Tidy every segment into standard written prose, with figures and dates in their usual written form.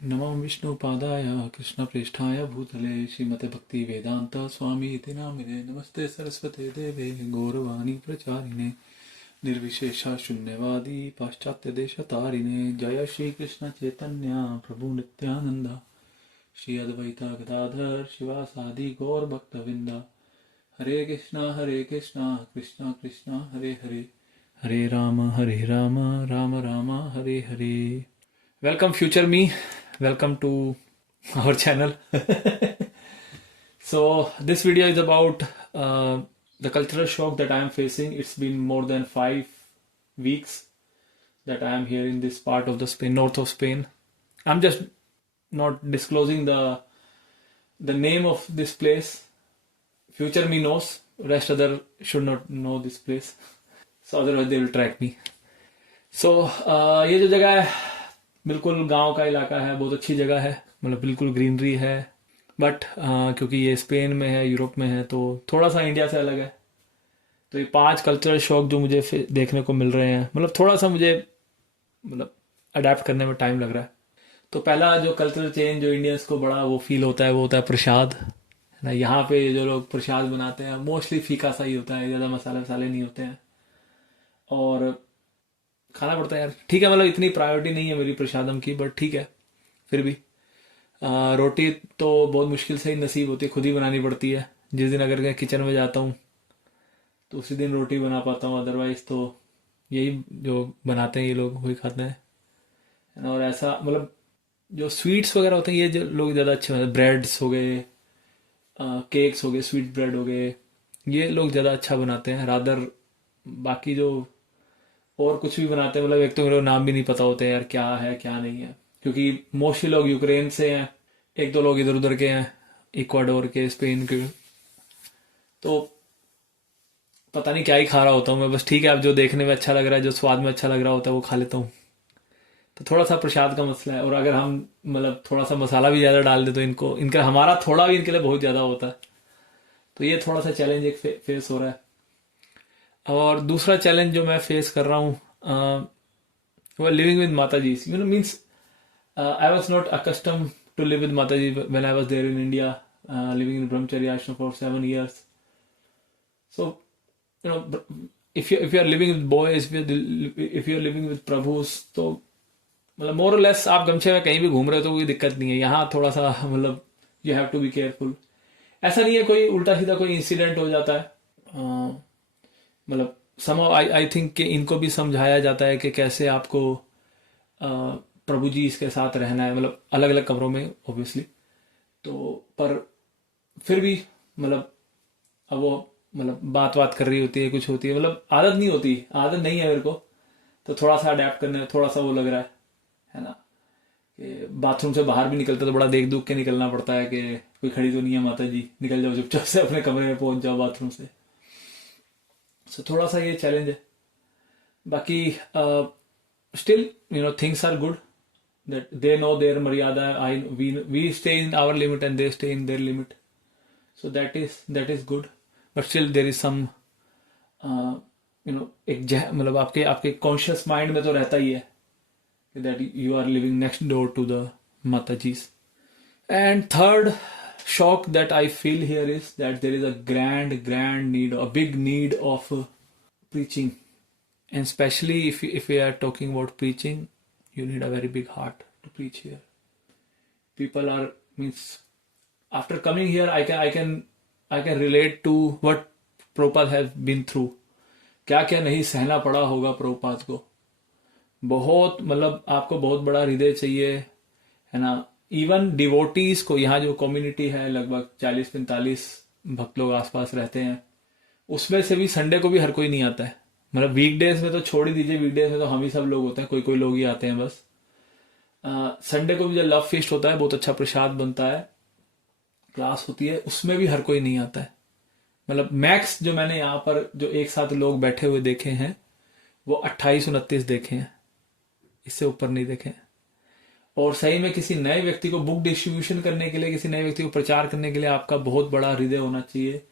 नमः विष्णुपादाय कृष्णप्रेष्ठाय भूतले श्रीमते भक्ति वेदांत स्वामी इति नामिने नमस्ते सरस्वते देवे गौरवाणी प्रचारिणे निर्विशेषा शून्यवादी पाश्चात्य देश तारिणे जय श्री कृष्ण चैतन्य प्रभु नित्यानंद श्री अद्वैता गदाधर शिवासादि गौर भक्तविंदा हरे Krishna Krishna Krishna Hare Hare Hare Ram Ram Ram Hare Hare. Welcome, future me. Welcome to our channel. So, this video is about the cultural shock that I am facing. It's been more than 5 weeks that I am here in this part of the Spain, north of Spain. I'm just not disclosing the name of this place. Future me knows. Rest other should not know this place. So otherwise they will track me. So ये जो जगह है बिल्कुल गांव का इलाका है, बहुत अच्छी जगह है, मतलब बिल्कुल ग्रीनरी है. बट क्योंकि ये स्पेन में है, यूरोप में है, तो थोड़ा सा इंडिया से अलग है. तो ये 5 कल्चरल शॉक जो मुझे देखने को मिल रहे हैं, मतलब थोड़ा सा मुझे मतलब अडेप्ट करने में टाइम लग रहा है. तो पहला जो कल्चरल चेंज जो इंडियंस को बड़ा वो फील होता है वो होता है प्रसाद, है ना. यहाँ पे जो लोग प्रसाद बनाते हैं मोस्टली फीका सा ही होता है, ज़्यादा मसाले वसाले नहीं होते हैं और खाना पड़ता है यार. ठीक है, मतलब इतनी प्रायोरिटी नहीं है मेरी प्रसादम की, बट ठीक है. फिर भी रोटी तो बहुत मुश्किल से ही नसीब होती है, खुद ही बनानी पड़ती है. जिस दिन अगर मैं किचन में जाता हूँ तो उसी दिन रोटी बना पाता हूँ, अदरवाइज तो यही जो बनाते हैं ये लोग वही खाते हैं. और ऐसा मतलब जो स्वीट्स वगैरह होते हैं ये जो लोग ज़्यादा अच्छे बनाते हैं. ब्रेड्स हो गए, केक्स हो गए, स्वीट ब्रेड हो गए, ये लोग ज़्यादा अच्छा बनाते हैं रादर बाकी जो और कुछ भी बनाते हैं. मतलब एक तो मेरे को नाम भी नहीं पता होते यार क्या है क्या नहीं है, क्योंकि मोस्टली लोग यूक्रेन से हैं, एक दो लोग इधर उधर के हैं, इक्वाडोर के, स्पेन के. तो पता नहीं क्या ही खा रहा होता हूँ मैं. बस ठीक है, अब जो देखने में अच्छा लग रहा है, जो स्वाद में अच्छा लग रहा होता है वो खा लेता हूँ. तो थोड़ा सा प्रसाद का मसला है. और अगर हम मतलब थोड़ा सा मसाला भी ज़्यादा डाल दे तो इनको इनका हमारा थोड़ा भी इनके लिए बहुत ज़्यादा होता है. तो ये थोड़ा सा चैलेंज एक फेस हो रहा है. और दूसरा चैलेंज जो मैं फेस कर रहा हूँ वो living with Mata ji. You know means I was not accustomed to live with Mataji when I was there in India, living in Brahmacharya ashram for 7 years. So, you know, if you are living with boys, if you are living with प्रभुस, तो मतलब मोर और less आप गमछे में कहीं भी घूम रहे हो तो कोई दिक्कत नहीं है. यहाँ थोड़ा सा मतलब you have to be careful. ऐसा नहीं है कोई उल्टा सीधा कोई इंसिडेंट हो जाता है, मतलब somehow आई थिंक कि इनको भी समझाया जाता है कि कैसे आपको प्रभु जी इसके साथ रहना है, मतलब अलग अलग कमरों में ऑब्वियसली. तो पर फिर भी मतलब अब वो मतलब बात कर रही होती है, कुछ होती है, मतलब आदत नहीं है मेरे को. तो थोड़ा सा अडेप्ट करने में थोड़ा सा वो लग रहा है ना. कि बाथरूम से बाहर भी निकलता तो बड़ा देख दुख के निकलना पड़ता है कि कोई खड़ी तो नहीं है माता जी, निकल जाओ चुपचाप से अपने कमरे में पहुंच जाओ बाथरूम से. सो थोड़ा सा ये चैलेंज है. बाकी still you know things are good that they know their maryada. We stay in our limit and they stay in their limit, so that is good. But still there is some you know एक मतलब आपके conscious mind में तो रहता ही है that you are living next door to the Matajis. And third shock that I feel here is that there is a grand need, a big need of preaching. And especially if we are talking about preaching, you need a very big heart to preach here. People are means after coming here, I can relate to what Prabhupada has been through. क्या क्या नहीं सहना पड़ा होगा प्रभुपाद को. बहुत मतलब आपको बहुत बड़ा हृदय चाहिए, है ना. इवन डिवोटीज को, यहाँ जो कम्युनिटी है लगभग 40-45 भक्त लोग आसपास रहते हैं, उसमें से भी संडे को भी हर कोई नहीं आता है. मतलब वीकडेज में तो छोड़ ही दीजिए, वीकडेज में तो हम ही सब लोग होते हैं, कोई लोग ही आते हैं बस. संडे को भी जो लव फीस्ट होता है, बहुत अच्छा प्रसाद बनता है, क्लास होती है, उसमें भी हर कोई नहीं आता है. मतलब मैक्स जो मैंने यहाँ पर जो एक साथ लोग बैठे हुए देखे हैं वो 28-29 देखे हैं, इससे ऊपर नहीं देखे. और सही में किसी नए व्यक्ति को बुक डिस्ट्रीब्यूशन करने के लिए, किसी नए व्यक्ति को प्रचार करने के लिए आपका बहुत बड़ा हृदय होना चाहिए.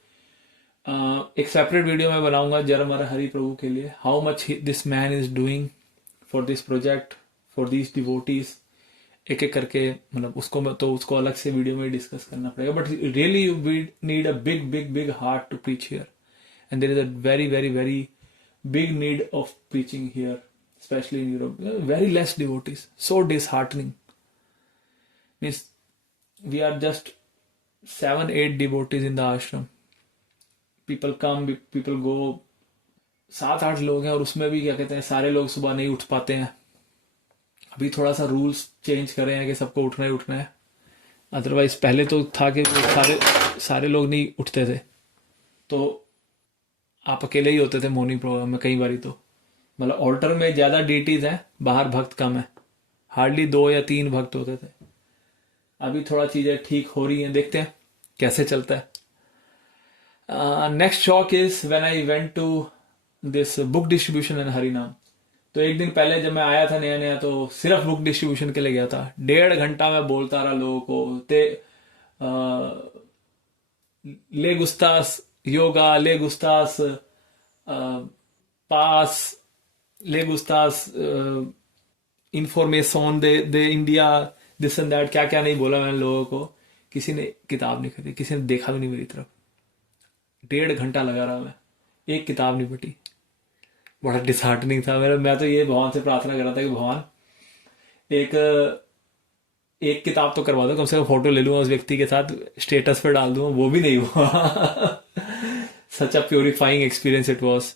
एक सेपरेट वीडियो मैं बनाऊंगा जरमर हरि प्रभु के लिए, how much this man is doing for this project, for this devotees. एक एक करके, मतलब उसको अलग से वीडियो में डिस्कस करना पड़ेगा, but really you need a big big big heart to preach here, and there is a very very very big need of preaching here, especially in Europe. Very less devotees, so disheartening. Means we are just 7-8 devotees in the ashram. People come, people go. 7-8 लोग हैं, और उसमें भी क्या कहते हैं, सारे लोग सुबह नहीं उठ पाते हैं. अभी थोड़ा सा रूल्स चेंज करे हैं कि सबको उठना ही उठना है. अदरवाइज पहले तो था कि सारे सारे लोग नहीं उठते थे, तो आप अकेले ही होते थे मॉर्निंग प्रोग्राम में कई बारी. तो मतलब ऑल्टर में ज्यादा डीटीज हैं, बाहर भक्त कम है, हार्डली 2 या 3 भक्त होते थे. अभी थोड़ा चीजें ठीक हो रही हैं, देखते हैं कैसे चलता है. Next shock is when I went to this book distribution in Harinam. तो एक दिन पहले जब मैं आया था नया नया, तो सिर्फ बुक डिस्ट्रीब्यूशन के लिए गया था. 1.5 घंटा मैं बोलता रहा लोगों को, ले गुस्तास योगा, ले गुस्तास पास, ले गुस्तास इंफॉर्मेशन दे इंडिया, दिस एंड दैट, क्या क्या नहीं बोला मैंने लोगों को. किसी ने किताब नहीं खरीदी, किसी ने देखा भी नहीं मेरी तरफ. 1.5 घंटा लगा रहा मैं, एक किताब नहीं बटी. बड़ा डिसहार्टनिंग था मेरा. मैं तो ये भगवान से प्रार्थना कर रहा था कि भगवान एक किताब तो करवा दो, कम से कम फोटो ले लूंगा उस व्यक्ति के साथ, स्टेटस पे डाल दूंगा. वो भी नहीं हुआ. Such a purifying experience it was.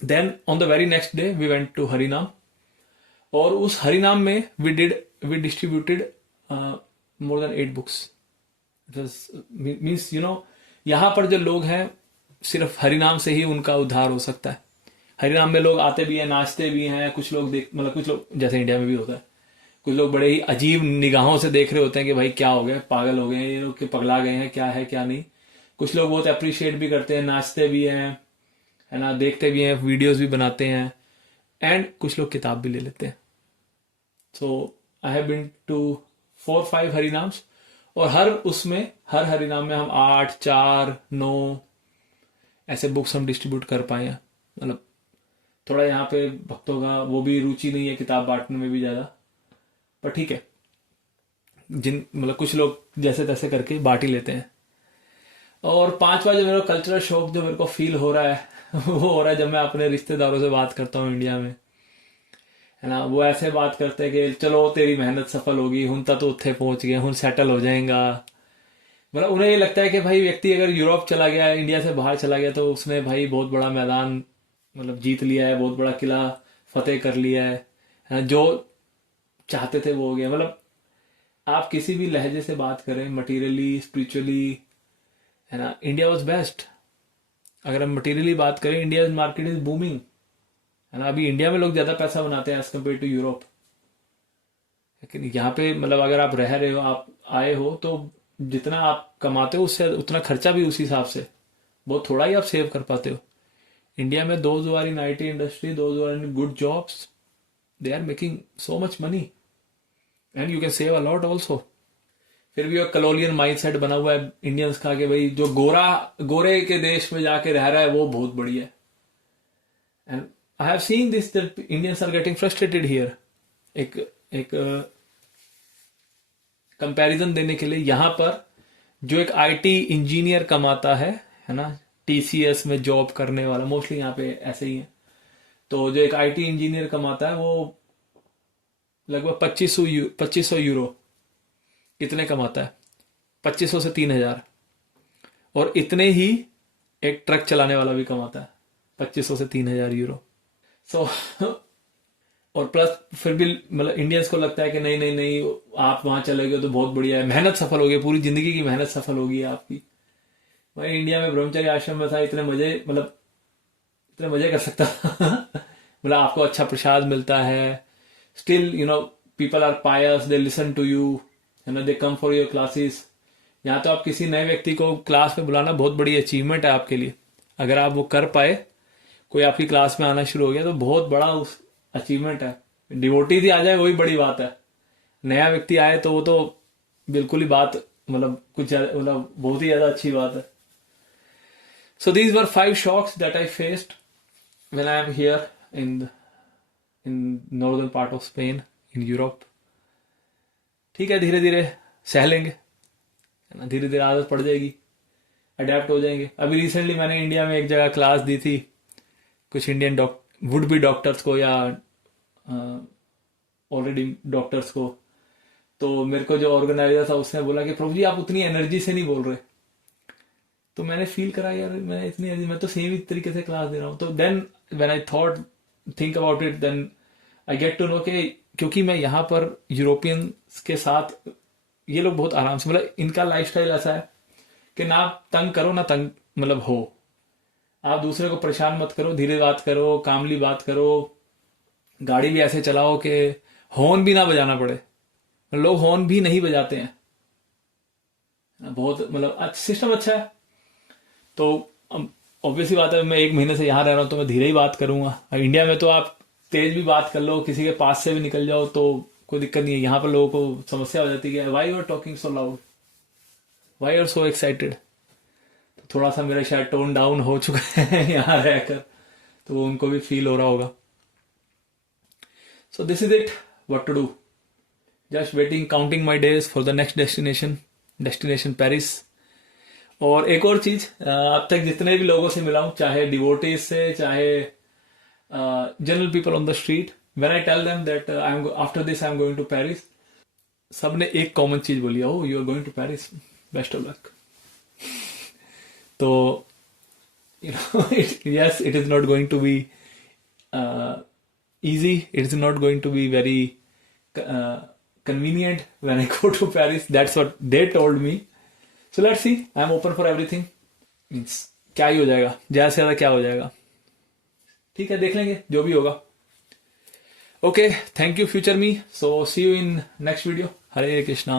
Then on the very next day we went to Harinam, और उस हरिनाम में we distributed more than 8 books. Means यहाँ पर जो लोग हैं, सिर्फ हरिनाम से ही उनका उद्धार हो सकता है. हरिनाम में लोग आते भी हैं, नाचते भी हैं. कुछ लोग मतलब कुछ लोग, जैसे इंडिया में भी होता है, कुछ लोग बड़े ही अजीब निगाहों से देख रहे होते हैं कि भाई क्या हो गया, पागल हो गए हैं ये लोग, कि पगला गए हैं, क्या है क्या नहीं. कुछ लोग बहुत अप्रिशिएट भी करते हैं, नाचते भी हैं, है ना, देखते भी हैं, वीडियोस भी बनाते हैं, एंड कुछ लोग किताब भी ले लेते हैं. सो आई हैव बीन टू 4-5 हरिनाम्स, और हर हरिनाम में हम 8, 4, 9 ऐसे बुक्स हम डिस्ट्रीब्यूट कर पाए हैं. मतलब थोड़ा यहाँ पे भक्तों का वो भी रुचि नहीं है किताब बांटने में भी ज्यादा, पर ठीक है, मतलब कुछ लोग जैसे तैसे करके बांट ही लेते हैं. और 5वां जो मेरा कल्चरल शॉक जो मेरे को फील हो रहा है वो हो रहा है जब मैं अपने रिश्तेदारों से बात करता हूँ इंडिया में, है ना. वो ऐसे बात करते हैं कि चलो तेरी मेहनत सफल होगी, हुन तक तो उत्थे पहुंच गए, हुन सेटल हो जाएगा. मतलब उन्हें ये लगता है कि भाई व्यक्ति अगर यूरोप चला गया, इंडिया से बाहर चला गया, तो उसने भाई बहुत बड़ा मैदान मतलब जीत लिया है, बहुत बड़ा किला फतेह कर लिया है, जो चाहते थे वो हो गया. मतलब आप किसी भी लहजे से बात करें, मटीरियली, स्पिरिचुअली, है ना, इंडिया वॉज बेस्ट. अगर हम मटीरियली बात करें, इंडिया मार्केट इज बूमिंग, है ना. अभी इंडिया में लोग ज्यादा पैसा बनाते हैं एज कम्पेयर टू यूरोप. लेकिन यहाँ पे मतलब अगर आप रह रहे हो, आप आए हो, तो जितना आप कमाते हो उससे उतना खर्चा भी उसी हिसाब से, बहुत थोड़ा ही आप सेव कर पाते हो. इंडिया में those who are in IT industry, those who are in good jobs, they are making so much money, and you can save a lot also. फिर भी वो कलोनियल माइंडसेट बना हुआ है इंडियंस का कि भाई जो गोरे के देश में जाके रह रहा है वो बहुत बढ़िया है. And I have seen this that Indians are getting frustrated here. एक कंपैरिजन देने के लिए, यहाँ पर जो एक IT इंजीनियर कमाता है ना, TCS में जॉब करने वाला, मोस्टली यहाँ पे ऐसे ही है. तो जो एक IT इंजीनियर कमाता है वो लगभग 2500 यूरो इतने कमाता है, 2500 से 3000. और इतने ही एक ट्रक चलाने वाला भी कमाता है, 2500 से 3000 यूरो. सो और प्लस फिर भी मतलब इंडियंस को लगता है कि नहीं नहीं नहीं, आप वहां चले गए तो बहुत बढ़िया है, मेहनत सफल होगी, पूरी जिंदगी की मेहनत सफल होगी आपकी. मैं इंडिया में ब्रह्मचर्य आश्रम में था, इतने मजे कर सकता था. मतलब आपको अच्छा प्रसाद मिलता है, still people are pious, they listen to you, they come for your classes. यहाँ तो आप किसी नए व्यक्ति को क्लास में बुलाना बहुत बड़ी अचीवमेंट है आपके लिए. अगर आप वो कर पाए, कोई आपकी क्लास में आना शुरू हो गया, तो बहुत बड़ा अचीवमेंट है. डिवोटी ही आ जाए वही बड़ी बात है, नया व्यक्ति आए तो वो तो बिल्कुल ही बात मतलब बहुत ही ज्यादा अच्छी बात है. So these were 5 shocks that I faced when I am here in northern part of Spain, in Europe. ठीक है, धीरे धीरे सह लेंगे, है ना, धीरे धीरे आदत पड़ जाएगी, अडेप्ट हो जाएंगे। अभी रिसेंटली मैंने इंडिया में एक जगह क्लास दी थी कुछ इंडियन वुड बी डॉक्टर्स को या ऑलरेडी डॉक्टर्स को। तो मेरे को जो ऑर्गेनाइजर था उसने बोला कि प्रभु जी आप उतनी एनर्जी से नहीं बोल रहे। तो मैंने फील करा यार मैं इतनी एनर्जी, मैं तो सेम ही तरीके से क्लास दे रहा हूँ। तो then when I thought think about it, then I get to know कि क्योंकि मैं यहाँ पर यूरोपियन के साथ, ये लोग बहुत आराम से, मतलब इनका लाइफस्टाइल ऐसा है कि ना आप तंग करो ना तंग मतलब हो, आप दूसरे को परेशान मत करो, धीरे बात करो, कामली बात करो, गाड़ी भी ऐसे चलाओ कि हॉर्न भी ना बजाना पड़े। लोग हॉर्न भी नहीं बजाते हैं, बहुत मतलब सिस्टम अच्छा है। तो ऑब्वियसली बात है, मैं 1 महीने से यहाँ रह रहा हूँ तो मैं धीरे ही बात करूंगा। इंडिया में तो आप तेज भी बात कर लो, किसी के पास से भी निकल जाओ तो कोई दिक्कत नहीं है। यहाँ पर लोगों को समस्या हो जाती है, why you are talking so loud, why are so excited. तो थोड़ा सा मेरा शायद टोन डाउन हो चुका है यहाँ रहकर, तो उनको भी फील हो रहा होगा। So this is it, what to do, just waiting, counting my days for the next destination Paris. और एक और चीज, अब तक जितने भी लोगों से मिला हूं, चाहे डिवोटीज से, चाहे general people on the street, when I tell them that I am after this I am going to Paris, सबने एक कॉमन चीज बोली, oh you are going to Paris, best of luck. तो you know yes, it is not going to be easy, it is not going to be very convenient when I go to Paris, that's what they told me. So let's see, I'm open for everything, means क्या ही हो जाएगा, ज्यादा से ज्यादा क्या हो जाएगा, ठीक है, देख लेंगे जो भी होगा। Okay, thank you future me, so see you in next video. Hare Krishna.